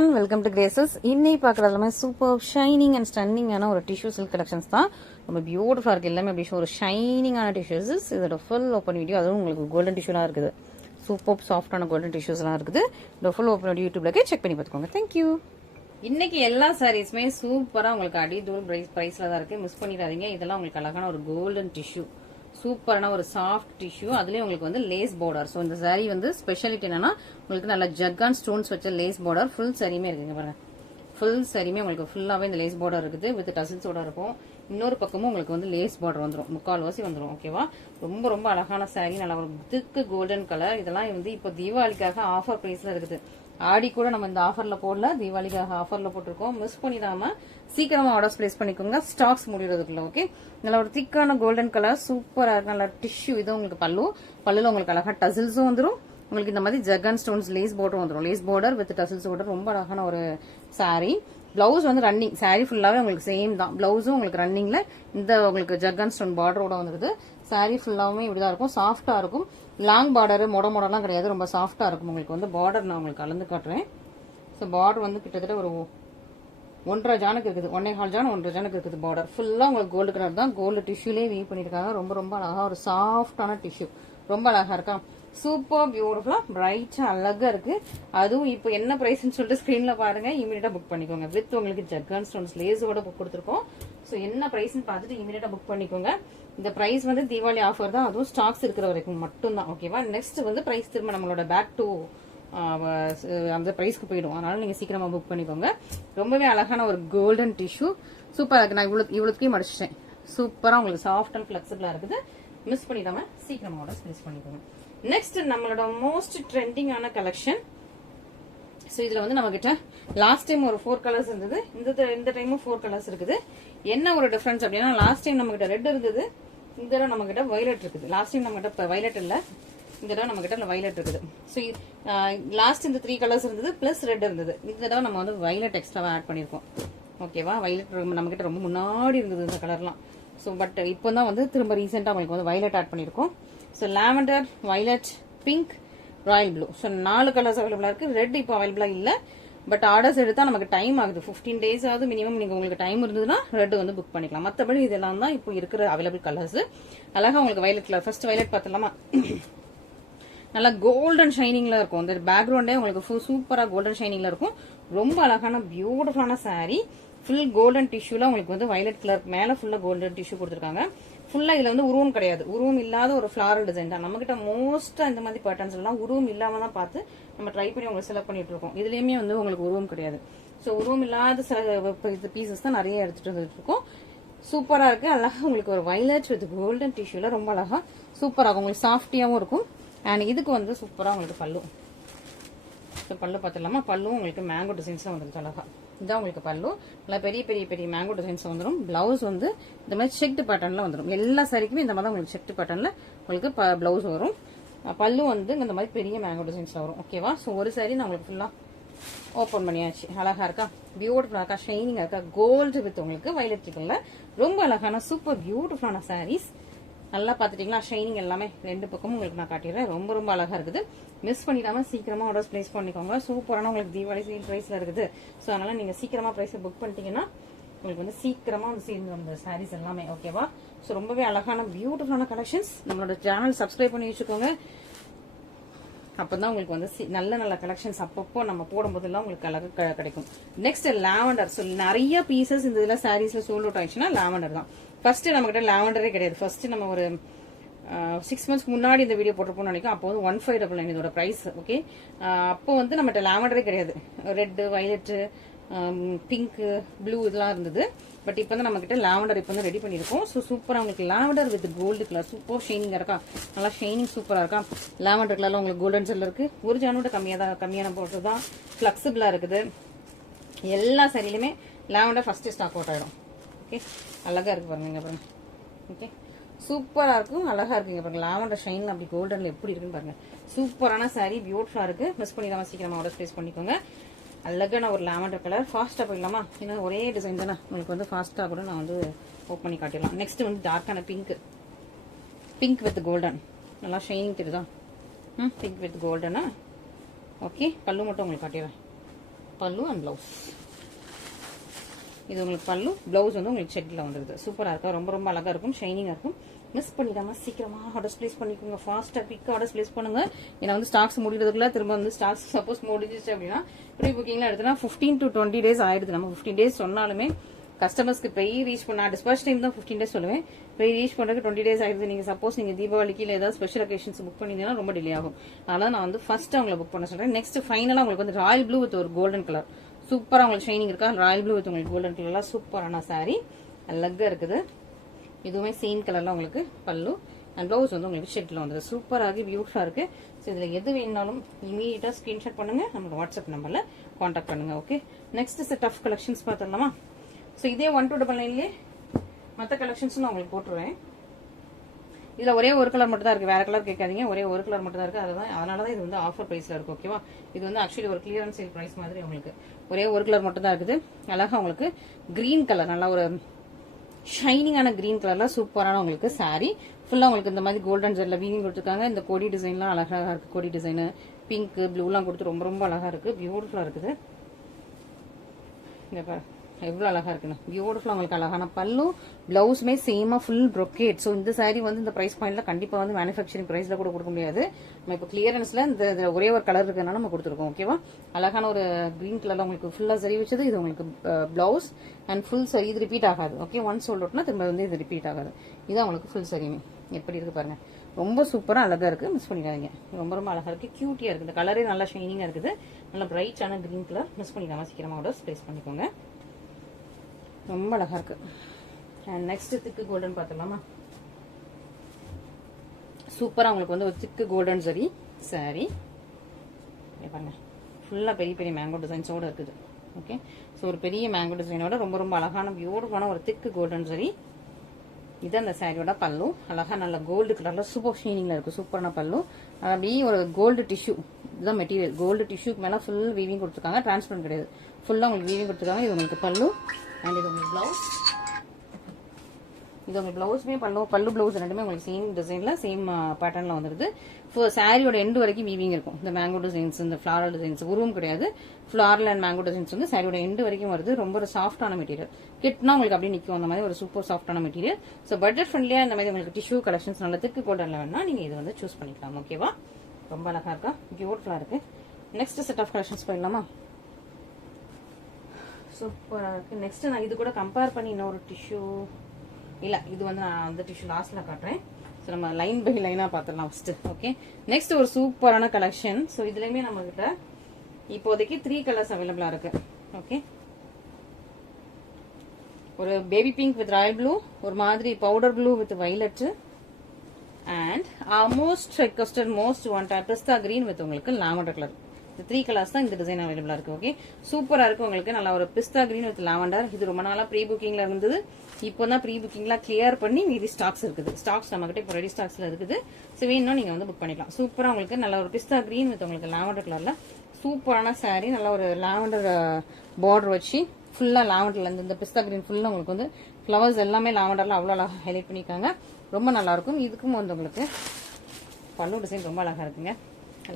everyone, welcome to Graces. இன்னைக்கு பார்க்குறது super shining and ஸ்டன்னிங்கான ஒரு டிஷ்யூ சில்க் கலெக்ஷன்ஸ் தான். ரொம்ப பியூட்டிஃபுல்லாக இருக்குது. எல்லாமே அப்படி ஒரு ஷைனிங்கான டிஷ்யூஸ். இதோட ஃபுல் ஓப்பன் வீடியோ, அதுவும் உங்களுக்கு கோல்டன் டிஷ்யூலாம் இருக்குது. சூப்பர் சாஃப்டான கோல்டன் டிஷ்யூஸ்லாம் இருக்குது. இதோட ஃபுல் ஓப்பன் வீடியோ யூடியூப்ல செக் பண்ணி பார்த்துக்கோங்க. தேங்க்யூ. இன்னைக்கு எல்லா சாரீஸுமே சூப்பராக உங்களுக்கு அடி தூள் ப்ரைஸில் தான் இருக்குது. மிஸ் பண்ணிடாதீங்க. இதெல்லாம் உங்களுக்கு அழகான ஒரு கோல்டன் டிஷ்யூ, சூப்பரான ஒரு சாஃப்ட் டிஷ்யூ. அதுலயும் உங்களுக்கு வந்து லேஸ் பார்டர். ஸோ இந்த சாரீ வந்து ஸ்பெஷாலிட்டி என்னன்னா, உங்களுக்கு நல்ல ஜக்கான் ஸ்டோன்ஸ் வச்ச லேஸ் பார்டர் ஃபுல் சாரியுமே இருக்குங்க பாருங்க. ஃபுல் சாரியுமே உங்களுக்கு ஃபுல்லாவே இந்த லேஸ் பார்டர் இருக்குது. வித் டசில்ஸோட இருக்கும். இன்னொரு பக்கமும் உங்களுக்கு வந்து லேஸ் பார்டர் வந்துடும், முக்கால்வாசி வந்துடும். ஓகேவா, ரொம்ப ரொம்ப அழகான சாரீ, நல்ல ஒரு திக்கு கோல்டன் கலர். இதெல்லாம் வந்து இப்போ தீபாவளிக்காக ஆஃபர் பிரைஸ்ல இருக்குது. ஆடி கூட நம்ம இந்த ஆஃபர்ல போடல, தீபாவளிக்காக ஆஃபர்ல போட்டிருக்கோம். மிஸ் பண்ணிடாம சீக்கிரமா ஆர்டர்ஸ் பிளேஸ் பண்ணிக்கோங்க, ஸ்டாக்ஸ் முடியறதுக்குள்ள. ஓகே, நல்ல ஒரு திக்கான கோல்டன் கலர், சூப்பரா இருக்கு. நல்ல டிஷ்யூ. இது உங்களுக்கு பல்லுல உங்களுக்கு அழகா டசில்ஸும் வந்துடும். உங்களுக்கு இந்த மாதிரி ஜக்கான் ஸ்டோன்ஸ் லேஸ் பார்டர் வந்துடும். Lace border with tassels border, ரொம்ப அழகான ஒரு சாரீ. பிளவுஸ் வந்து ரன்னிங், சாரீ ஃபுல்லாவே உங்களுக்கு சேம் தான். பிளவுஸும் உங்களுக்கு ரன்னிங்ல இந்த உங்களுக்கு ஜக்கான் ஸ்டோன் பார்டரோட வந்துருது. சாரீ ஃபுல்லாவுமே இப்படிதான் இருக்கும், சாஃப்டா இருக்கும். லாங் பார்டர் மொடலாம் கிடையாது, ரொம்ப சாஃப்டா இருக்கும். உங்களுக்கு வந்து பார்டர் நான் உங்களுக்கு கலந்து காட்டுறேன். ஸோ பார்டர் வந்து கிட்டத்தட்ட ஒரு 1.5 ஜானுக்கு இருக்குது, 1.25 ஜான் 1.5 ஜானுக்கு இருக்குது. பார்டர் ஃபுல்லா உங்களுக்கு கோல்டு கலர் தான். கோல்டு டிஷ்யூலே வீவ் பண்ணிருக்காங்க. ரொம்ப ரொம்ப அழகா ஒரு சாஃப்டான டிஷ்யூ, ரொம்ப அழகா இருக்கா. சூப்பர் பியூட்டிஃபுல்லா பிரைட்டா அழகா இருக்கு. அதுவும் இப்போ என்ன பிரைஸ்ன்னு சொல்லிட்டு ஸ்கிரீன்ல பாருங்க, இமீடியட்டா புக் பண்ணிக்கோங்க. வித் உங்களுக்கு ஜக்கான் ஸ்டோன்ஸ் லேஸோட புக் கொடுத்துருக்கோம். ஸோ என்ன பிரைஸ்ன்னு பார்த்துட்டு இமீடியட்டா புக் பண்ணிக்கோங்க. இந்த பிரைஸ் வந்து தீபாவளி ஆஃபர் தான், அதுவும் ஸ்டாக்ஸ் இருக்கிற வரைக்கும் மட்டும்தான். ஓகேவா, நெக்ஸ்ட் வந்து பிரைஸ் திரும்ப நம்மளோட பேக் டு அந்த பிரைஸ்க்கு போயிடும். அதனால நீங்க சீக்கிரமா புக் பண்ணிக்கோங்க. ரொம்பவே அழகான ஒரு கோல்டன் டிஷ்யூ, சூப்பரா இருக்கு. நான் இவ்வளவுக்கே மடிச்சிட்டேன். சூப்பரா உங்களுக்கு சாஃப்ட் அண்ட் பிளெக்சிபிளா இருக்குது. மிஸ் பண்ணிடாம சீக்கிரமா ஆர்டர் பிளேஸ் பண்ணிக்கோங்க. நெக்ஸ்ட் நம்மளோட மோஸ்ட் ட்ரெண்டிங்கான கலெக்ஷன். ஸோ இதுல வந்து நம்ம கிட்ட லாஸ்ட் டைம் ஒரு 4 கலர்ஸ் இருந்தது, இந்த டைமும் 4 கலர்ஸ் இருக்குது. என்ன ஒரு டிஃபரன்ஸ் அப்படின்னா, லாஸ்ட் டைம் நம்ம கிட்ட ரெட் இருந்தது, இந்த தடவை நம்ம கிட்ட வயலட் இருக்குது. லாஸ்ட் டைம் நம்ம கிட்ட வயலட் இல்ல, இந்த தடவை நம்ம கிட்ட வயலட் இருக்குது. ஸோ லாஸ்ட் இந்த 3 கலர்ஸ் இருந்தது பிளஸ் ரெட் இருந்தது. இந்த தடவை நம்ம வந்து வயலட் எக்ஸ்ட்ராவா ஆட் பண்ணிருக்கோம். ஓகேவா, வயலட் நம்ம கிட்ட ரொம்ப முன்னாடி இருந்தது இந்த கலர்லாம். ஸோ பட் இப்போ தான் வந்து திரும்ப ரீசெண்டா உங்களுக்கு வந்து வயலட் ஆட் பண்ணிருக்கோம். So lavender, violet, pink, Royal blue. So 4 colours அவைலபிளா இருக்கு. ரெட் இப்போ அவைலபிளா இல்ல, பட் ஆர்டர்ஸ் எடுத்தா நமக்கு டைம் ஆகுது. 15 days ஆகுது மினிமம். நீங்க உங்களுக்கு டைம் இருந்ததுன்னா ரெட் வந்து புக் பண்ணிக்கலாம். மற்றபடி இதெல்லாம் தான் இப்போ இருக்கிற அவைலபிள் கலர்ஸ். அழகா உங்களுக்கு வயலட் கலர். ஃபர்ஸ்ட் வயலட் பார்த்தலாமா, நல்லா கோல்டன் ஷைனிங்ல இருக்கும். இந்த பேக்ரவுண்டே உங்களுக்கு சூப்பரா கோல்டன் ஷைனிங்ல இருக்கும். ரொம்ப அழகான பியூட்டிஃபுல்லான சாரீ. ஃபுல் கோல்டன் டிஷ்யூல உங்களுக்கு வந்து வயலட் கலர் மேல ஃபுல்லா கோல்டன் டிஷ்யூ கொடுத்துருக்காங்க. ஃபுல்லா இதுல வந்து உருவம் கிடையாது, உருவம் இல்லாத ஒரு ஃபிளாரல் டிசைன் தான். நம்ம கிட்ட மோஸ்டா இந்த மாதிரி பேட்டர்ன்ஸ் எல்லாம் உருவம் இல்லாம தான் பார்த்து நம்ம ட்ரை பண்ணி உங்களுக்கு செலக்ட் பண்ணிட்டு இருக்கோம். இதுலயுமே வந்து உங்களுக்கு உருவம் கிடையாது. ஸோ உருவம் இல்லாத பீசஸ் தான் நிறைய எடுத்துட்டு வந்துட்டு இருக்கோம். சூப்பரா இருக்கு. அழகா உங்களுக்கு ஒரு வயலட் வித் கோல்டன் டிஷ்யூல ரொம்ப அழகா சூப்பரா இருக்கும். உங்களுக்கு சாஃப்டியாவும் இருக்கும். அண்ட் இதுக்கு வந்து சூப்பரா உங்களுக்கு பல்லு பார்த்துலாமா. பல்லும் உங்களுக்கு மேங்கோ டிசைன்ஸ் வந்துருக்கு அழகா. இதான் உங்களுக்கு பல்லு, நல்லா பெரிய பெரிய பெரிய மேங்கோ டிசைன்ஸ் வந்துடும். பிளவுஸ் வந்து இந்த மாதிரி செக்டு பேட்டர்ன்ல வந்துடும். எல்லா சாரிக்குமே இந்த மாதிரி உங்களுக்கு செக்டு பேட்டர்ன்ல உங்களுக்கு பிளவுஸ் வரும். பல்லு வந்து இந்த மாதிரி பெரிய மேங்கோ டிசைன்ஸ்ல வரும். ஓகேவா, ஸோ ஒரு சாரி நான் உங்களுக்கு ஃபுல்லா ஓப்பன் பண்ணியாச்சு. அழகா இருக்கா, பியூட்டிஃபுல்லா இருக்கா, ஷைனிங்கா இருக்கா. கோல்டு வித் உங்களுக்கு வயலட் கலர்ல ரொம்ப அழகான சூப்பர் பியூட்டிஃபுல்லான சாரீஸ். நல்லா பாத்துட்டீங்களா, ஷைனிங் எல்லாமே ரெண்டு பக்கமும் உங்களுக்கு நான் காட்டிடுறேன். ரொம்ப ரொம்ப அழகா இருக்குது. மிஸ் பண்ணிடாம சீக்கிரமா ஆர்டர்ஸ் பிளேஸ் பண்ணிக்கோங்க. சூப்பரான உங்களுக்கு தீபாவளி சேல் பிரைஸ்ல இருக்குது. ஸோ அதனால நீங்க சீக்கிரமா பிரைஸ் புக் பண்ணிட்டீங்கன்னா உங்களுக்கு வந்து சீக்கிரமா வந்து சேர்ந்து அந்த சாரீஸ் எல்லாமே. ஓகேவா, ஸோ ரொம்பவே அழகான பியூட்டிஃபுல்லான கலெக்ஷன்ஸ். நம்மளோட சேனல் சப்ஸ்கிரைப் பண்ணி வச்சுக்கோங்க. அப்பதான் உங்களுக்கு வந்து நல்ல நல்ல கலெக்ஷன்ஸ் அப்பப்போ நம்ம போடும்போதெல்லாம் உங்களுக்கு அழகா கிடைக்கும். Next lavender. ஸோ நிறைய பீசஸ் இந்த இதுல சாரீஸ்ல சோல்ட் அவுட் ஆயிடுச்சுன்னா லாவெண்டர் தான். ஃபர்ஸ்ட் நம்ம கிட்ட லாவெண்டரே கிடையாது. ஃபர்ஸ்ட் நம்ம ஒரு 6 months முன்னாடி இந்த வீடியோ போட்டிருப்போம்னு நினைக்கிறேன். அப்போ வந்து 1599 இதோட பிரைஸ். ஓகே, அப்போ வந்து நம்மகிட்ட லாவெண்டரே கிடையாது. ரெட், வயலட், பிங்க், ப்ளூ இதெல்லாம் இருந்தது. பட் இப்போ வந்து நம்ம கிட்ட லாவெண்டர் இப்போ வந்து ரெடி பண்ணிருக்கோம். ஸோ சூப்பரா உங்களுக்கு lavender with gold colour super ஷைனிங்கா இருக்கா, நல்லா ஷைனிங் சூப்பரா இருக்கா. லாவெண்டர் கலர்ல உங்களுக்கு கோல்டன் செல்ல இருக்கு. ஒரு ஜானோட கம்மியான போட்டு தான், பிளெக்சிபிளா இருக்குது. எல்லா சரியிலுமே லாவெண்டர் ஃபர்ஸ்ட் ஸ்டாக் அவுட் ஆயிடும். ஓகே, அழகா இருக்கு பாருங்க பாருங்க. ஓகே, சூப்பரா இருக்கும், அழகா இருக்குங்க பாருங்க. லாவெண்டர் ஷைன் அப்படி கோல்டன்ல எப்படி இருக்குன்னு பாருங்க. சூப்பரான சாரி, பியூட்டிஃபுல்லா இருக்கு. மிஸ் பண்ணிடாம சீக்கிரமா ஆர்டர் பிளேஸ் பண்ணிக்கோங்க. அழகான ஒரு லாவெண்டர் கலர். ஃபாஸ்டா போயிடலாமா, ஏன்னா ஒரே டிசைன் தானே உங்களுக்கு வந்து ஃபாஸ்டா கூட நான் வந்து ஓப்பன் பண்ணி காட்டிடலாம். நெக்ஸ்ட் வந்து டார்க்கான பிங்க் வித் கோல்டன், நல்லா ஷைனிங் தெரியுதா. பிங்க் வித் கோல்டனா. ஓகே, பல்லு மட்டும் உங்களுக்கு காட்டிடுறேன். பல்லு அண்ட் ப்ளவுஸ். இது உங்களுக்கு பல்லு, ப்ளவுஸ் வந்து உங்களுக்கு செக்ல வந்துருது. சூப்பராக இருக்கும், ரொம்ப ரொம்ப அழகாக இருக்கும், ஷைனிங்காக இருக்கும். மிஸ் பண்ணிடாம சீக்கிரமாக ஆர்டர்ஸ் பிளேஸ் பண்ணிக்கோங்க, ஃபாஸ்ட்டாக குயிக்காக ஆர்டர்ஸ் பிளேஸ் பண்ணுங்க. ஏன்னா வந்து ஸ்டாக்ஸ் முடிக்கிறதுக்குள்ள திரும்ப வந்து ஸ்டாக்ஸ் சப்போஸ் முடிஞ்சிச்சு அப்படின்னா ப்ரீ புக்கிங்லாம் எடுத்துனா 15 to 20 days ஆயிடுது. நம்ம 15 days சொன்னாலுமே கஸ்டமர்ஸ்க்கு போய் ரீச் பண்ண டிஸ்பேச் டைம் தான் 15 days சொல்லுவேன், போய் ரீச் பண்ணுறதுக்கு 20 days ஆயிடுது. நீங்கள் சப்போஸ் நீங்கள் தீபாவளிக்கு இல்லை ஏதாவது ஸ்பெஷல் அக்கேஷன்ஸ் புக் பண்ணிங்கன்னா ரொம்ப டிலே ஆகும். அதனால் நான் வந்து ஃபர்ஸ்ட் அவங்களை புக் பண்ண சொல்கிறேன். நெக்ஸ்ட் ஃபைனலாக உங்களுக்கு வந்து ராயல் ப்ளூ வித் ஒரு கோல்டன் கலர் சூப்பராக உங்களுக்கு ஷைனிங் இருக்கா. ராயல் ப்ளூ வித் உங்களுக்கு கோல்டன் கலர்லாம் சூப்பரான சாரீ, அழகாக இருக்குது. இதுவுமே சேம் கலர்ல உங்களுக்கு பல்லு அண்ட் ப்ளவுஸ் வந்து உங்களுக்கு ஷெட்ல வந்து சூப்பராக பியூட்டிஃபுல்லா இருக்கு. ஸோ இதில் எது வேணாலும் இமீடியட்டாக ஸ்க்ரீன்ஷாட் பண்ணுங்க, நம்மளோட வாட்ஸ்அப் நம்பரில் காண்டாக்ட் பண்ணுங்க. Okay, next set of collections பார்த்துடலாமா? ஸோ இதே 1299 மற்ற கலெக்ஷன்ஸ் நான் உங்களுக்கு போட்டுருவேன். இதில் ஒரே ஒரு கலர் மட்டும் தான் இருக்கு, வேற கலர் கேட்காதீங்க, ஒரே ஒரு கலர் மட்டும் தான் இருக்கு. அதனால தான் இது வந்து ஆஃபர் பிரைஸ்ல இருக்கு. ஓகேவா, இது வந்து ஆக்சுவலி ஒரு கிளியரன்ஸ் சேல் பிரைஸ் மாதிரி உங்களுக்கு ஒரே ஒரு கலர் மட்டும் தான் இருக்குது. அழகா உங்களுக்கு கிரீன் கலர், நல்லா ஒரு ஷைனிங்கான கிரீன் கலர்ல சூப்பரான உங்களுக்கு சாரி ஃபுல்லா உங்களுக்கு இந்த மாதிரி கோல்டன் ஜெல்ல வீவிங் கொடுத்துருக்காங்க. இந்த கொடி டிசைன்லாம் அழகா இருக்கு, கொடி டிசைன் பிங்க் ப்ளூலாம் கொடுத்து ரொம்ப ரொம்ப அழகா இருக்கு, பியூட்டிஃபுல்லா இருக்குது. இங்க பாரு எவ்வளவு அழகா இருக்குன்னு, பியூட்டிஃபுல்லா உங்களுக்கு அழகான பல்லு, பிளவுஸ்மே சேமா ஃபுல் ப்ரொக்கேட். ஸோ இந்த சாரி வந்து இந்த பிரைஸ் பாயிண்ட்ல கண்டிப்பா வந்து மேனுஃபேக்சரிங் பிரைஸ்ல கூட கொடுக்க முடியாது. நம்ம இப்போ கிளியரன்ஸ்ல இந்த ஒரே ஒரு கலர் இருக்கிறதுனால நம்ம கொடுத்துருக்கோம். ஓகேவா, அழகான ஒரு கிரீன் கலர்ல உங்களுக்கு ஃபுல்லா சரி வச்சது. இது உங்களுக்கு பிளவுஸ் அண்ட் ஃபுல் சரி, இது ரிப்பீட் ஆகாது. ஓகே, ஒன்ஸ் சொல்லிட்டுனா திரும்ப வந்து இது ரிப்பீட் ஆகாது. இதான் உங்களுக்கு ஃபுல் சரியுமே. எப்படி இருக்கு பாருங்க, ரொம்ப சூப்பரா அழகா இருக்கு, மிஸ் பண்ணிடாதீங்க. ரொம்ப ரொம்ப அழகா இருக்கு, கியூட்டியா இருக்கு. இந்த கலரே நல்லா ஷைனிங்கா இருக்குது, நல்ல பிரைட்டான கிரீன் கலர். மிஸ் பண்ணிடாம சீக்கிரமா ஆர்டர்ஸ் பிளேஸ் பண்ணிக்கோங்க, ரொம்ப அழகா இருக்கு. அண்ட் நெக்ஸ்ட் திக்கு கோல்டன் பார்த்துலாமா? சூப்பரா உங்களுக்கு வந்து ஒரு திக்கு கோல்டன் சரி சாரி பாருங்க, ஃபுல்லா பெரிய பெரிய மேங்கோ டிசைன்ஸோட இருக்குது. ஓகே, ஸோ ஒரு பெரிய மேங்கோ டிசைனோட ரொம்ப ரொம்ப அழகான பியூட்டிஃபுல்லான ஒரு திக்கு கோல்டன் சரி. இது அந்த சாரியோட பல்லு, அழகா நல்ல கோல்டு கலர்ல சூப்பர் ஷைனிங்ல இருக்கு, சூப்பரான பல்லு. அப்படியே ஒரு கோல்டு டிஷ்யூ, இதுதான் மெட்டீரியல். கோல்டு டிஷ்யூக்கு மேல ஃபுல் வீவிங் கொடுத்துருக்காங்க, டிரான்ஸ்பரண்ட் கிடையாது, ஃபுல்லா உங்களுக்கு வீவிங் கொடுத்துருக்காங்க. இது உங்களுக்கு பல்லு அண்ட் இது உங்களுக்கு பிளவுஸ். இது உங்களுக்கு பிளவுஸ்மே பல்லு பிளவுஸ் ரெண்டுமே உங்களுக்கு சேம் டிசைன்ல சேம் பேட்டர்ன்ல வந்துருது. சாரியோட எண்டு வரைக்கும் வீவிங் இருக்கும். இந்த மேங்கோ டிசைன்ஸ், இந்த ஃபிளாரல் டிசைன்ஸ் உருவம் கிடையாது, ஃபிளாரல் அண்ட் மேங்கோ டிசைன்ஸ் வந்து சாரியோட எண்டு வரைக்கும் வருது. ரொம்ப ஒரு சாஃப்டான மெட்டீரியல், கிட்னா உங்களுக்கு அப்படியே நிற்கும் அந்த மாதிரி ஒரு சூப்பர் சாஃப்டான மெட்டீரியல். ஸோ பட்ஜெட் ஃப்ரெண்ட்லியா இந்த மாதிரி உங்களுக்கு டிஷ்யூ கலெக்ஷன்ஸ் நல்ல திக்கு கோல்டன்ல வேணா நீங்க இது வந்து சூஸ் பண்ணிக்கலாம். ஓகேவா, ரொம்ப அழகா இருக்கா, பியூட்டிஃபுல்லா இருக்கு. நெக்ஸ்ட் செட் ஆஃப் கலெக்ஷன்ஸ் போயிடலாமா? சூப்பரா இருக்கு. நெக்ஸ்ட் நான் இது கூட கம்பேர் பண்ணி இன்னொரு டிஷ்யூ இல்ல, இது வந்து நான் அந்த டிஷ்யூ லாஸ்ட்ல காட்டுறேன். ஸோ நம்ம லைன் பை லைனா பார்த்துடலாம் ஃபர்ஸ்ட். ஓகே, நெக்ஸ்ட் ஒரு சூப்பரான கலெக்ஷன். ஸோ இதுலயுமே நம்ம கிட்ட இப்போதைக்கு 3 கலர்ஸ் அவைலபிளா இருக்கு. ஓகே, ஒரு baby pink with royal blue, ஒரு மாதிரி powder blue with violet and almost requested most one type pista green with உங்களுக்கு லாவெண்டர் கலர். இந்த 3 கலர்ஸ் தான் இந்த டிசைன் அவைலபிளா இருக்கு. ஓகே, சூப்பரா இருக்கு உங்களுக்கு, நல்லா ஒரு பிஸ்தா கிரீன் வித் லாவெண்டர். இது ரொம்ப நாளா ப்ரீ புக்கிங்ல இருந்தது, இப்போ தான் ப்ரீ புக்கிங்லாம் கிளியர் பண்ணி மீதி ஸ்டாக்ஸ் இருக்குது. ஸ்டாக்ஸ் நம்ம கிட்ட இப்போ ரெடி ஸ்டாக்ஸ்ல இருக்குது. ஸோ வேணும் நீங்க வந்து புக் பண்ணிக்கலாம். சூப்பரா உங்களுக்கு நல்ல ஒரு பிஸ்தா கிரீன் வித் உங்களுக்கு லாவெண்டர் கலர்ல சூப்பரான சாரி, நல்ல ஒரு லாவெண்டர் பார்டர் வச்சு ஃபுல்லா லாவெண்டர்ல இருந்து இந்த பிஸ்தா கிரீன் ஃபுல்லா உங்களுக்கு வந்து ஃபிளவர்ஸ் எல்லாமே லாவெண்டர்ல அவ்வளோ அழகா ஹைலைட் பண்ணிருக்காங்க, ரொம்ப நல்லா இருக்கும். இதுக்கும் வந்து உங்களுக்கு பல்லு டிசைன் ரொம்ப அழகா இருக்குங்க.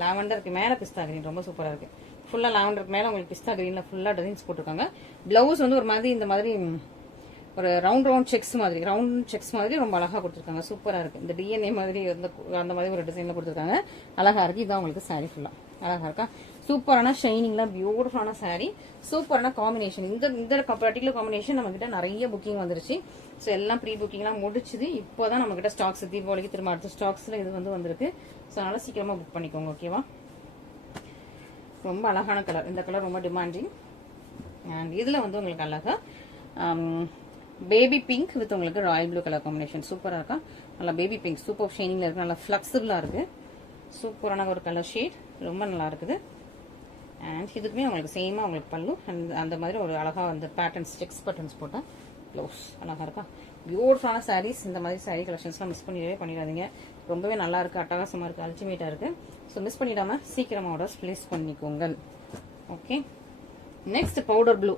லாவெண்டருக்கு மேல பிஸ்தா கிரீன் ரொம்ப சூப்பரா இருக்கு. ஃபுல்லா லாவெண்டருக்கு மேல உங்களுக்கு பிஸ்தா கிரீன்ல ஃபுல்லா டிசைன்ஸ் போட்டிருக்காங்க. பிளவுஸ் வந்து ஒரு மாதிரி இந்த மாதிரி ஒரு ரவுண்ட் செக்ஸ் மாதிரி ரொம்ப அழகா கொடுத்துருக்காங்க, சூப்பரா இருக்கு. இந்த டிஎன்ஏ மாதிரி அந்த மாதிரி ஒரு டிசைன்ல கொடுத்துருக்காங்க, அழகா இருக்கு. இதான் உங்களுக்கு சாரி ஃபுல்லா அழகா இருக்கா, சூப்பரான ஷைனிங்ல பியூட்டிஃபுல்லான சாரி, சூப்பரான காம்பினேஷன். இந்த பர்டிகுலர் காம்பினேஷன் நம்ம கிட்ட நிறைய புக்கிங் வந்துருச்சு. ஸோ எல்லாம் ப்ரீ புக்கிங்லாம் முடிச்சுது, இப்போதான் நம்ம கிட்ட ஸ்டாக்ஸ் தீபாவளிக்கு திரும்ப அடுத்த ஸ்டாக்ஸ்ல இது வந்து வந்திருக்கு. ஸோ அதனால சீக்கிரமா புக் பண்ணிக்கோங்க. ஓகேவா, ரொம்ப அழகான கலர், இந்த கலர் ரொம்ப டிமாண்டிங். அண்ட் இதுல வந்து உங்களுக்கு அழகா பேபி பிங்க் வித் உங்களுக்கு ராயல் ப்ளூ கலர் காம்பினேஷன் சூப்பரா இருக்கா, நல்லா பேபி பிங்க் சூப்பர் ஷைனிங்ல இருக்கு, நல்லா ஃபிளெக்சிபிளா இருக்கு, சூப்பரான ஒரு கலர் ஷேட், ரொம்ப நல்லா இருக்குது. அண்ட் இதுக்குமே உங்களுக்கு சேமா உங்களுக்கு பல்லு அந்த மாதிரி ஒரு அழகா வந்து பேட்டர்ன்ஸ் செக்ஸ் பேட்டர்ன்ஸ் போட்டா ப்ளவுஸ் அழகா இருக்கா, பியூட்டிஃபுல்லான சாரீஸ். இந்த மாதிரி சாரீ கலெக்ஷன்ஸ்லாம் மிஸ் பண்ணிடாதீங்க, ரொம்பவே நல்லா இருக்கு, அட்டகாசமா இருக்கு, அல்டிமேட்டா இருக்கு. ஸோ மிஸ் பண்ணிடாம சீக்கிரமா ஆர்டர்ஸ் பிளேஸ் பண்ணிக்கோங்க. ஓகே, நெக்ஸ்ட் பவுடர் ப்ளூ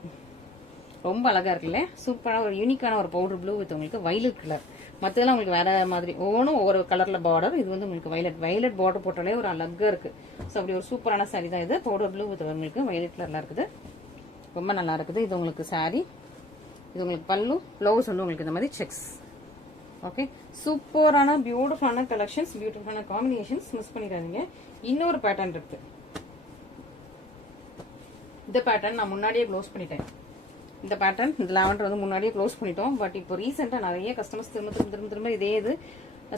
ரொம்ப அழகா இருக்குல்ல, சூப்பரான ஒரு யூனிக்கான ஒரு பவுடர் ப்ளூ வித் உங்களுக்கு வயலட் கலர். மற்றதெல்லாம் உங்களுக்கு வேற மாதிரி ஒவ்வொன்றும் ஒவ்வொரு கலர்ல பார்டர், இது வந்து உங்களுக்கு வயலட் பார்டர் போட்டாலே ஒரு அழகா இருக்கு. ஸோ அப்படி ஒரு சூப்பரான சாரி தான் இது, பவுடர் ப்ளூ வித் உங்களுக்கு வயலட் கலர்ல இருக்குது. ரொம்ப நல்லா இருக்குது. இது உங்களுக்கு சாரி, இது உங்களுக்கு பல்லு, ப்ளவுஸ் வந்து உங்களுக்கு இந்த மாதிரி செக்ஸ். ஓகே, சூப்பரான பியூட்டிஃபுல்லான கலெக்ஷன்ஸ், பியூட்டிஃபுல்லான காம்பினேஷன்ஸ், மிஸ் பண்ணிடாதீங்க. இன்னொரு பேட்டர்ன் இருக்கு. இந்த பேட்டர்ன் நான் முன்னாடியே க்ளோஸ் பண்ணிட்டேன். இந்த பேட்டர்ன் இந்த லாவெண்டர் வந்து முன்னாடியே க்ளோஸ் பண்ணிட்டோம். பட் இப்போ ரீசெண்டாக நிறைய கஸ்டமர்ஸ் திரும்ப இதே இது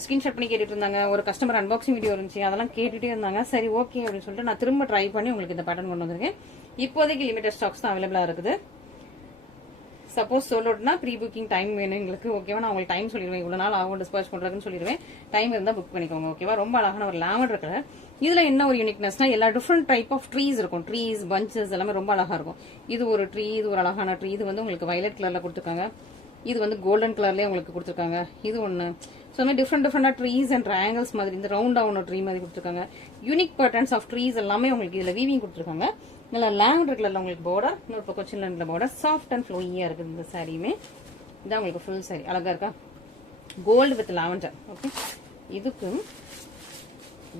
ஸ்கிரீன்ஷாட் பண்ணி கேட்டுட்டு இருந்தாங்க. ஒரு கஸ்டமர் அன்பாக்சிங் வீடியோ இருந்துச்சு, அதெல்லாம் கேட்டுட்டே இருந்தாங்க. சரி ஓகே அப்படின்னு சொல்லிட்டு நான் திரும்ப ட்ரை பண்ணி உங்களுக்கு இந்த பேட்டர்ன் கொண்டு வந்திருக்கேன். இப்போதைக்கு லிமிடெட் ஸ்டாக்ஸ் தான் அவைலபிளா இருக்குது. சப்போஸ் சொல்லணும்னா ப்ரீ புக்கிங் டைம் வேணும் எங்களுக்கு, ஓகேவா? நான் உங்களுக்கு டைம் சொல்லிடுவேன், இவ்வளவு நாள் ஆகும் டிஸ்பாச் பண்றதுன்னு சொல்லிடுவேன். டைம் இருந்தா புக் பண்ணிக்கோங்க, ஓகேவா? ரொம்ப அழகான ஒரு லாவெண்டர் கலர். இதுல என்ன ஒரு யூனிக்னஸ்னா எல்லா டிஃப்ரெண்ட் டைப் ஆஃப் ட்ரீஸ் இருக்கும். ட்ரீஸ், பஞ்சஸ் எல்லாமே ரொம்ப அழகா இருக்கும். இது ஒரு ட்ரீ, இது ஒரு அழகான ட்ரீ. இது வந்து உங்களுக்கு வயலட் கலர்ல கொடுத்துருக்காங்க. இது வந்து கோல்டன் கலர்லயே உங்களுக்கு கொடுத்துருக்காங்க. இது ஒண்ணு. ஸோ மாதிரி டிஃப்ரெண்டா ட்ரீஸ் அண்ட் ட்ரையாங்கிள்ஸ் மாதிரி இந்த ரவுண்டா ஒன்று ட்ரீ மாதிரி கொடுத்துருக்காங்க. யூனிக் பேட்டர்ன்ஸ் ஆஃப் ட்ரீஸ் எல்லாமே உங்களுக்கு இதுல வீவிங் கொடுத்துருக்காங்க. நல்லா லாவெண்டர் கலர்ல உங்களுக்கு பார்டர், இன்னொரு பக்கம் சின்ன பார்டர், சாஃப்ட் அண்ட் ஃப்ளோயியா இருக்குது இந்த சாரியுமே. இதான் உங்களுக்கு ஃபுல் சாரி, அழகா இருக்கா? Gold with lavender. ஓகே, இதுக்கு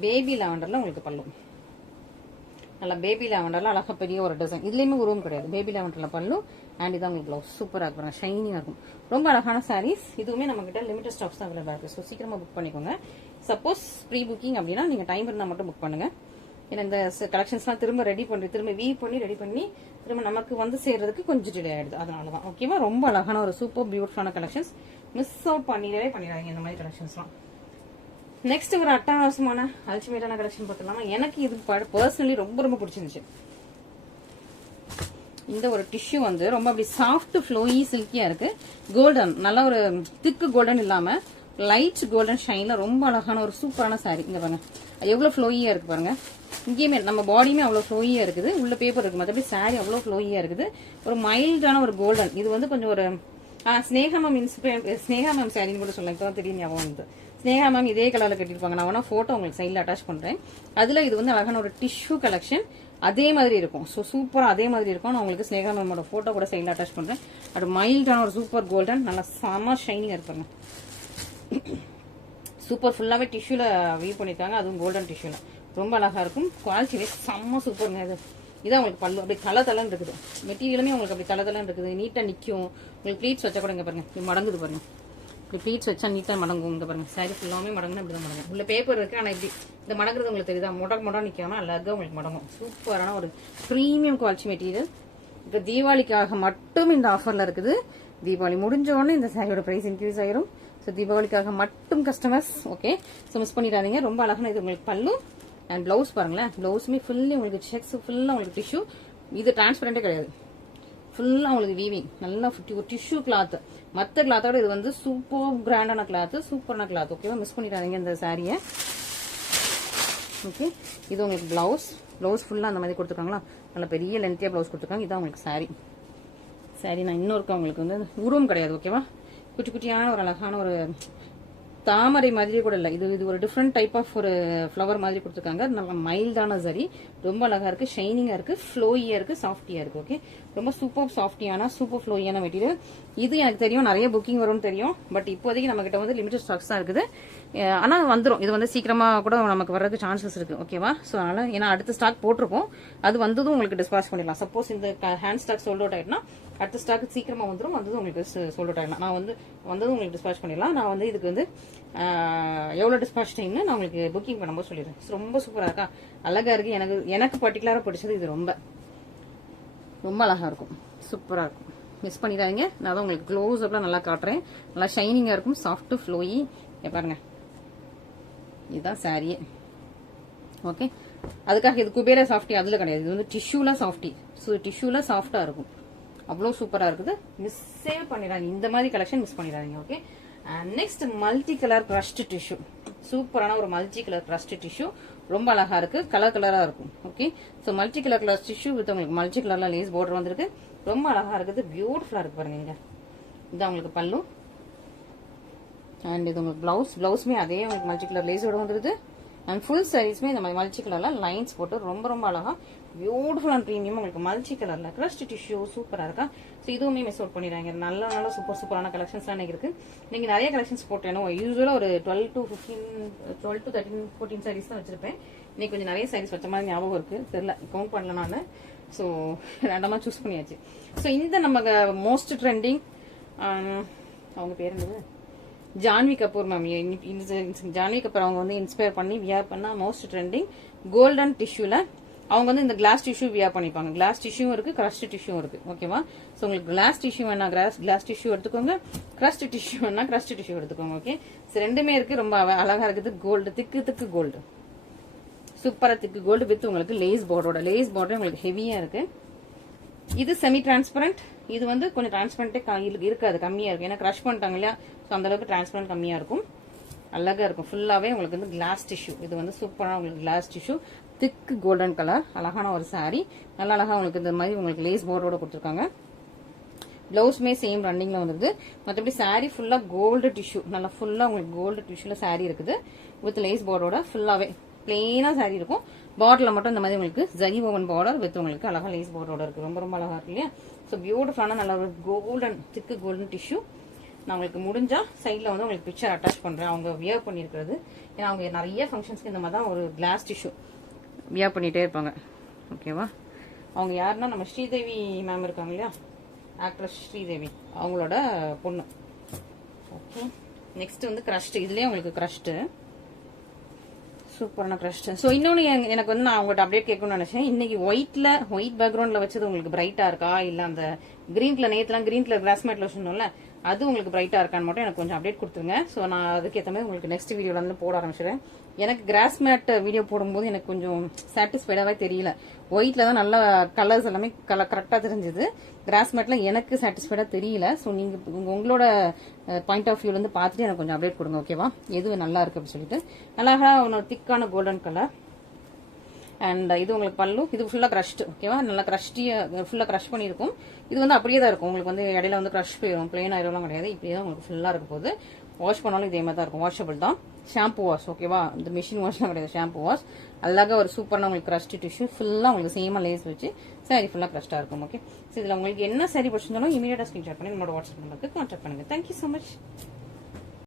பேபி லாவெண்டர்ல உங்களுக்கு பல்லு, நல்லா பேபி லாவெண்டர்ல அழகா பெரிய ஒரு டிசைன். இதுலயுமே உருவம் கிடையாது, பேபி லாவெண்டர்ல பல்லு. அண்ட் இதான் உங்களுக்கு ப்ளவுஸ். சூப்பரா இருக்கும், ஷைனிங்கா இருக்கும். ரொம்ப அழகான சாரீஸ். இதுவுமே நம்ம கிட்ட லிமிடெட் ஸ்டாக்ஸ் தான் அவைலபிளா இருக்கு. ஸோ சீக்கிரமா புக் பண்ணிக்கோங்க. சப்போஸ் ப்ரீ புக்கிங் அப்படின்னா நீங்க டைம் இருந்தா மட்டும் புக் பண்ணுங்க. ஏன்னா இந்த கலெக்ஷன்ஸ்லாம் திரும்ப ரெடி பண்ணி, திரும்ப வீவ் பண்ணி ரெடி பண்ணி திரும்ப நமக்கு வந்து சேர்றதுக்கு கொஞ்சம் டிலே ஆயிடுது. அதனாலதான். ஓகேவா? ரொம்ப அழகான ஒரு சூப்பர் பியூட்டிஃபுல்லான கலெக்ஷன்ஸ். மிஸ் அவுட் பண்ணிடாதீங்க இந்த மாதிரி கலெக்ஷன்ஸ்லாம். நெக்ஸ்ட் ஒரு அட்டகாசமான அல்டிமேட்டான கலெக்ஷன் பார்த்துலாமா? எனக்கு இது பர்சனலி ரொம்ப ரொம்ப பிடிச்சிருந்துச்சு. இந்த ஒரு டிஷ்யூ வந்து ரொம்ப அப்படி சாஃப்ட் ஃப்ளோயி சில்கியா இருக்கு. கோல்டன், நல்ல ஒரு திக்கு கோல்டன் இல்லாம லைட் கோல்டன் ஷைன்ல ரொம்ப அழகான ஒரு சூப்பரான சாரி. இங்க பாருங்க எவ்வளவு ஃப்ளோயியா இருக்கு பாருங்க. இங்கேயுமே நம்ம பாடியுமே அவ்வளவு ஃப்ளோயியா இருக்குது. உள்ள பேப்பர் இருக்கு, மற்றபடி சாரி அவ்வளவு ஃப்ளோயியா இருக்குது. ஒரு மைல்டான ஒரு கோல்டன். இது வந்து கொஞ்சம் ஒரு ஸ்னேகா மேம் சாரின்னு கூட சொல்லலாம். இப்போ தெரியும் ஞாபகம் வந்து ஸ்னேகா மேம் இதே கலர்ல கட்டிருப்பாங்க. நான் வேணா போட்டோ உங்களுக்கு சைட்ல அட்டாச் பண்றேன். அதுல இது வந்து அழகான ஒரு டிஷ்யூ கலெக்ஷன். அதே மாதிரி இருக்கும். ஸோ சூப்பரா அதே மாதிரி இருக்கும். நான் உங்களுக்கு ஸ்னேகா மேமோட போட்டோ கூட சைட்ல அட்டாச் பண்றேன். அது மைல்டான ஒரு சூப்பர் கோல்டன், நல்லா செம ஷைனிங்கா இருப்பாங்க. சூப்பர் ஃபுல்லாவே டிஷ்யூல வீவ் பண்ணிருக்காங்க, அதுவும் கோல்டன் டிஷ்யூல. ரொம்ப அழகா இருக்கும். குவாலிட்டி வைஸ் செம்ம சூப்பருங்க. இது இதான் உங்களுக்கு பல்லு. அப்படி தலை இருக்குது. மெட்டீரியலுமே உங்களுக்கு அப்படி தலை இருக்குது. நீட்டா நிக்கும். உங்களுக்கு ப்ளீட்ஸ் வச்சா கூட இங்க பாருங்க, இது மடங்குது பாருங்க. இப்படி ப்ளீட்ஸ் வச்சா நீட்டா மடங்கும். இங்க பாருங்க சாரி ஃபுல்லாமே மடங்குனா இப்படிதான் மடங்கும். உள்ள பேப்பர் இருக்கு, ஆனா இப்படி இந்த மடங்குறது உங்களுக்கு தெரியுதா? மொடா நிக்காம அழகா உங்களுக்கு மடங்கும். சூப்பரான ஒரு பிரீமியம் குவாலிட்டி மெட்டீரியல். இப்ப தீபாவளிக்காக மட்டும் இந்த ஆஃபர்ல இருக்குது. தீபாவளி முடிஞ்ச உடனே இந்த சாரியோட பிரைஸ் இன்க்ரீஸ் ஆயிரும். ஸோ தீபாவளிக்காக மட்டும் கஸ்டமர்ஸ். ஓகே, ஸோ மிஸ் பண்ணிடாதீங்க. ரொம்ப அழகான இது உங்களுக்கு பல்லு அண்ட் பிளவுஸ் பாருங்களேன். பிளவுஸுமே ஃபுல்லி உங்களுக்கு செக்ஸ், ஃபுல்லா உங்களுக்கு டிஷ்யூ. இது டிரான்ஸ்பரண்டே கிடையாது, ஃபுல்லா உங்களுக்கு வீவிங். நல்லா டிஷ்யூ கிளாத். மற்ற கிளாத்தோட இது வந்து சூப்பர் கிராண்டான கிளாத், சூப்பரான கிளாத். ஓகேவா? மிஸ் பண்ணிடாதீங்க இந்த சாரியை. ஓகே, இது உங்களுக்கு பிளவுஸ் ஃபுல்லா அந்த மாதிரி கொடுத்துருக்காங்களா? நல்ல பெரிய லென்த்தியா பிளவுஸ் கொடுத்துருக்காங்க. இதான் உங்களுக்கு சாரி. நான் இன்னொருக்கா உங்களுக்கு வந்து உருவம் கிடையாது. ஓகேவா? குட்டி குட்டியான ஒரு அழகான ஒரு தாமரை மாதிரி கூட இல்லை. இது ஒரு டிஃப்ரெண்ட் டைப் ஆஃப் ஒரு ஃப்ளவர் மாதிரி கொடுத்துருக்காங்க. நல்ல மைல்டான சரி, ரொம்ப அழகா இருக்கு, ஷைனிங்கா இருக்கு, ஃப்ளோயியா இருக்கு, சாஃப்டியா இருக்கு. ஓகே, ரொம்ப சூப்பர் சாஃப்டியான சூப்பர் ஃப்ளோயியான மெட்டீரியல். இது எனக்கு தெரியும் நிறைய புக்கிங் வரும்னு தெரியும். பட் இப்போதைக்கு நம்ம கிட்ட வந்து லிமிடெட் ஸ்டாக்ஸ் தான் இருக்குது. ஆனா வந்துடும். இது வந்து சீக்கிரமா கூட நமக்கு வர்றதுக்கு சான்சஸ் இருக்கு. ஓகேவா? ஸோ அதனால ஏன்னா அடுத்த ஸ்டாக் போட்டிருக்கோம், அது வந்ததும் உங்களுக்கு டிஸ்பாச் பண்ணிடலாம். சப்போஸ் இந்த ஹேண்ட் ஸ்டாக் சோல்ட் அவுட் ஆயிட்டுனா அடுத்த ஸ்டாக் சீக்கிரமா வந்துடும். வந்ததும் உங்களுக்கு சோல்ட் அவுட் ஆயிடலாம். நான் வந்து வந்ததும் உங்களுக்கு டிஸ்பாச் பண்ணிடலாம். நான் வந்து இதுக்கு வந்து எவ்வளவு டிஸ்பாச் டைம்னு நான் உங்களுக்கு புக்கிங் பண்ணும்போது சொல்லிடுறேன். ரொம்ப சூப்பரா இருக்கா, அழகா இருக்கு. எனக்கு பர்டிகுலரா பிடிச்சது இது. ரொம்ப அழகா இருக்கும், சூப்பரா இருக்கும். மிஸ் பண்ணிடாதீங்க. நான் தான் உங்களுக்கு க்ளோஸ் அப்லாம் நல்லா காட்டுறேன். நல்லா ஷைனிங்கா இருக்கும், சாஃப்ட் ஃப்ளோயி. பாருங்க, இதுதான் சாரியே. ஓகே, அதுக்காக இது குபேர சாஃப்டி அதுல கிடையாது. இது வந்து டிஷ்யூல சாஃப்டி. ஸோ டிஷ்யூல சாஃப்டா இருக்கும். அவ்வளோ சூப்பரா இருக்குது. மிஸ்ஸே பண்ணிடாதீங்க. இந்த மாதிரி கலெக்ஷன் மிஸ் பண்ணிடாதீங்க. Okay, next multi colour crushed tissue. சூப்பரான ஒரு மல்டி கலர் கிரஷ்ட் டிஷ்யூ. ரொம்ப அழகா இருக்கு, கலரா இருக்கும். Okay, so multi colour glass tissue with உங்களுக்கு மல்டி கலர்ல லேஸ் பார்டர் வந்திருக்கு. ரொம்ப அழகா இருக்குது, பியூட்டிஃபுல்லா இருக்கு பாருங்க. இங்க இதான் உங்களுக்கு பல்லு அண்ட் இது உங்களுக்கு பிளவுஸ்மே அதே உங்களுக்கு மல்டி கலர் லேஸோட வந்துருது. அண்ட் ஃபுல் சாரீஸ்மே இந்த மாதிரி மல்டி கலர்ல லைன்ஸ் போட்டு ரொம்ப அழகா பியூட்டிஃபுல் அண்ட் ப்ரீமியம் உங்களுக்கு மல்டி கலர்ல கிரஷ்ட் டிஷ்யூ சூப்பரா இருக்கா. ஸோ இதுவுமே மிஸ் அவுட் பண்ணிடுறாங்க. நல்ல சூப்பரான கலெக்ஷன்ஸ் எனக்கு இருக்கு. நீங்க நிறைய கலெக்ஷன்ஸ் போட்டேன். யூஸ்வலா ஒரு 12 to 13 14 சாரீஸ் தான் வச்சிருப்பேன். இன்னைக்கு கொஞ்சம் நிறைய சாரீஸ் வச்ச மாதிரி ஞாபகம் இருக்கு, தெரியல கவுண்ட் பண்ணல நான். ஸோ ரெண்டமாக சூஸ் பண்ணியாச்சு. ஸோ இந்த நமக்கு மோஸ்ட் ட்ரெண்டிங் அவங்க பேர் என்னது, ஜான்வி கபூர் மேம். ஜான்வி கபூர் அவங்க வந்து இன்ஸ்பயர் பண்ணி வியர் பண்ண மோஸ்ட் ட்ரெண்டிங் கோல்டன் டிஷ்யூல அவங்க வந்து இந்த கிளாஸ் டிஷ்யூ வியர் பண்ணிப்பாங்க. கிளாஸ் டிஷ்யூவும் இருக்கு, கிரஸ்ட் டிஷ்யூவும் இருக்கு. ஓகேவா? ஸோ உங்களுக்கு கிளாஸ் டிஷ்யூ வேணா கிளாஸ் டிஷ்யூ எடுத்துக்கோங்க, கிரஸ்ட் டிஷ்யூ வேணா கிரஸ்ட் டிஷ்யூ எடுத்துக்கோங்க. ஓகே, ஸோ ரெண்டுமே இருக்கு. ரொம்ப அழகா இருக்குது. கோல்டு திக்கு கோல்டு, சூப்பரா திக்கு கோல்டு வித் உங்களுக்கு லேஸ் பார்டரோட. லேஸ் பார்டர் உங்களுக்கு ஹெவியா இருக்கு. இது செமி டிரான்ஸ்பரண்ட், இது வந்து கொஞ்சம் டிரான்ஸ்பரண்டே இருக்காது, கம்மியா இருக்கு. ஏன்னா கிரஷ் பண்ணிட்டாங்க இல்லையா, ஸோ அந்த அளவுக்கு டிரான்ஸ்பரண்ட் கம்மியா இருக்கும். அழகா இருக்கும். ஃபுல்லாவே உங்களுக்கு வந்து கிளாஸ் டிஷ்யூ. இது வந்து சூப்பரா உங்களுக்கு கிளாஸ் டிஷ்யூ, திக்கு கோல்டன் கலர், அழகான ஒரு சாரி. நல்லா அழகா உங்களுக்கு இந்த மாதிரி உங்களுக்கு லேஸ் பார்டரோட கொடுத்துருக்காங்க. பிளவுஸ்மே சேம் ரன்னிங்ல வந்துருது. மற்றபடி சாரி ஃபுல்லா கோல்டு டிஷ்யூ, நல்லா ஃபுல்லா உங்களுக்கு கோல்டு டிஷ்யூல சாரி இருக்குது வித் லேஸ் பார்டரோட. ஃபுல்லாவே பிளெயினா சாரி இருக்கும். பார்டர்ல மட்டும் இந்த மாதிரி உங்களுக்கு ஜரி ஓவன் பார்டர் வித் உங்களுக்கு அழகா லேஸ் பார்டரோட இருக்கு. ரொம்ப ரொம்ப அழகா இருக்கு இல்லையா? ஸோ பியூட்டிஃபுல்லான நல்ல ஒரு கோல்டன் திக்கு கோல்டன் டிஷ்யூ. நான் உங்களுக்கு முடிஞ்சா சைட்ல வந்து உங்களுக்கு பிக்சர் அட்டாச் பண்றேன் அவங்க வியர் பண்ணிருக்கிறது. ஏன்னா அவங்க நிறைய ஃபங்க்ஷன்ஸ்க்கு இந்த மாதிரி தான் ஒரு கிளாஸ் டிஷ்யூ வியர் பண்ணிட்டே இருப்பாங்க. ஓகேவா? அவங்க யாருன்னா நம்ம ஸ்ரீதேவி மேம் இருக்காங்க இல்லையா, ஆக்ட்ரஸ் ஸ்ரீதேவி, அவங்களோட பொண்ணு. ஓகே, நெக்ஸ்ட் வந்து கிரஸ்ட். இதுலயே உங்களுக்கு கிரஸ்ட், சூப்பரான கிரஸ்ட். ஸோ இன்னொன்று எனக்கு வந்து நான் உங்கள்கிட்ட அப்டேட் கேட்கணும்னு நினைச்சேன். இன்னைக்கு ஒயிட் பேக்ரவுண்ட்ல வச்சது உங்களுக்கு பிரைட்டா இருக்கா, இல்ல அந்த கிரீன்ல நேத்துலாம் கிரீன்ல கிராஸ் மேட்ல சொன்னோம்ல, அது உங்களுக்கு பிரைட்டா இருக்கான்னு மட்டும் எனக்கு கொஞ்சம் அப்டேட் கொடுத்துருங்க. ஸோ நான் அதுக்கேற்ற மாதிரி உங்களுக்கு நெக்ஸ்ட் வீடியோல வந்து போட ஆரம்பிச்சிடுறேன். எனக்கு கிராஸ் மேட் வீடியோ போடும்போது எனக்கு கொஞ்சம் சாட்டிஸ்ஃபைடாவே தெரியல. ஒயிட்ல தான் நல்ல கலர்ஸ் எல்லாமே கரெக்டா தெரிஞ்சது. கிராஸ் மேட்ல எனக்கு சாட்டிஸ்ஃபைடா தெரியல. ஸோ நீங்க உங்களோட பாயிண்ட் ஆஃப் வியூல இருந்து பார்த்துட்டு எனக்கு கொஞ்சம் அப்டேட் கொடுங்க. ஓகேவா? எது நல்லா இருக்கு அப்படின்னு சொல்லிட்டு. அழகா ஒரு திக்கான கோல்டன் கலர். அண்ட் இது உங்களுக்கு பல்லு, இது ஃபுல்லா கிரஷ்ட். ஓகேவா? நல்லா ஃபுல்லா கிரஷ் பண்ணிருக்கும். இது வந்து அப்படியே தான் இருக்கும். உங்களுக்கு வந்து இடையில வந்து கிரஷ் போயிடும், பிளெயின் ஆயிரம்லாம் கிடையாது. இப்படியே தான் உங்களுக்கு ஃபுல்லா இருக்க போகுது. வாஷ் பண்ணாலும் இதே மாதிரி தான் இருக்கும். வாஷபிள் தான், ஷாம்பு வாஷ். ஓகேவா? இந்த மிஷின் வாஷ்லாம் கிடையாது, ஷாம்பு வாஷ். அழகா ஒரு சூப்பரான உங்களுக்கு கிரஸ்ட் டிஷ்யூ ஃபுல்லா உங்களுக்கு சேமா லேஸ் வச்சு சாரி ஃபுல்லா கிரஸ்டா இருக்கும். ஓகே, இதுல உங்களுக்கு என்ன சாரி பிடிச்சிருந்தாலும் இமீடியட்டா ஸ்கிரீன்ஷாட் பண்ணி நம்மளோட வாட்ஸ்அப் நம்பருக்கு கான்டாக்ட் பண்ணுங்க. Thank you so much.